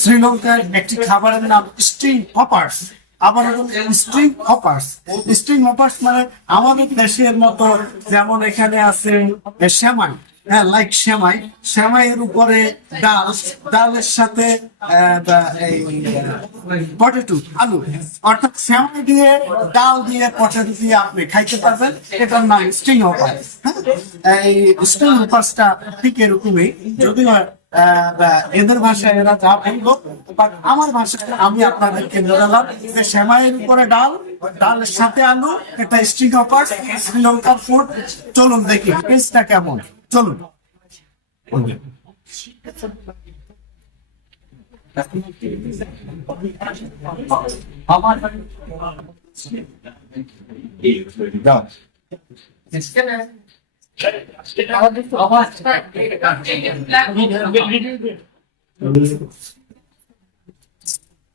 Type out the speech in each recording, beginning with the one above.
শ্রীলঙ্কার একটি খাবারের নাম স্ট্রিং হপার্স আবার স্ট্রিং হপার্স স্ট্রিং হপার্স মানে আমাদের দেশের মতো যেমন এখানে আছে এ, সেমাই। হ্যাঁ লাইক সেমাই। সেমাইয়ের উপরে ডাল। ডালের সাথে পটেটো আলু। অর্থাৎ সেমাই দিয়ে ডাল দিয়ে পটেটো দিয়ে আপনি খাইতে পারবেন। এটার নাম স্ট্রিং হপার্স হ্যাঁ এই স্ট্রিং হপার্সটা ঠিক এরকমই। যদিও এদের ভাষায় এরা যা বলব বাট আমার ভাষায় আমি আপনাদেরকে জানালাম যে সেমাইয়ের উপরে ডাল, ডালের সাথে আলু এটা স্ট্রিং অফার শ্রীলঙ্কার ফুড চলুন দেখি টেস্টটা কেমন? চলুন।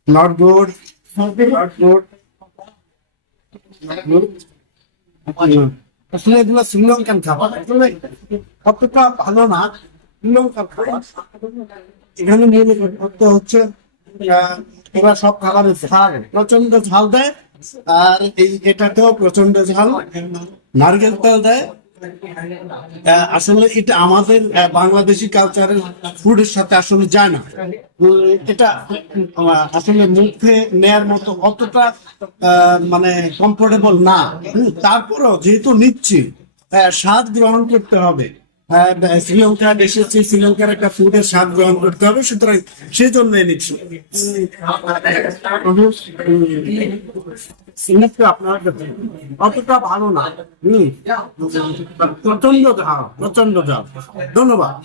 নট গুড নট গুড আসলে এগুলো শ্রীলঙ্কান খাবার অতটা ভালো না শ্রীলঙ্কার খাবার এখানে মূল করতে হচ্ছে ওরা সব খাবারে ঝাল, প্রচণ্ড ঝাল দেয়, আর এই এটাতেও প্রচণ্ড ঝাল, নারকেল তেল দেয়। আসলে এটা আমাদের বাংলাদেশি কালচারের ফুডের সাথে আসলে যায় না। এটা আসলে মুখে নেয়ার মতো অতটা মানে কমফোর্টেবল না। তারপরেও যেহেতু নিচ্ছি স্বাদ গ্রহণ করতে হবে। শ্রীলঙ্কা এসেছি, শ্রীলঙ্কার একটা ফুডের স্বাদ গ্রহণ করতে হবে, সুতরাং সেই জন্য নিচ্ছি। সিলেক্ট আপনার অতটা ভালো না। হম। প্রচণ্ড ঝাল প্রচণ্ড ঝাল ধন্যবাদ।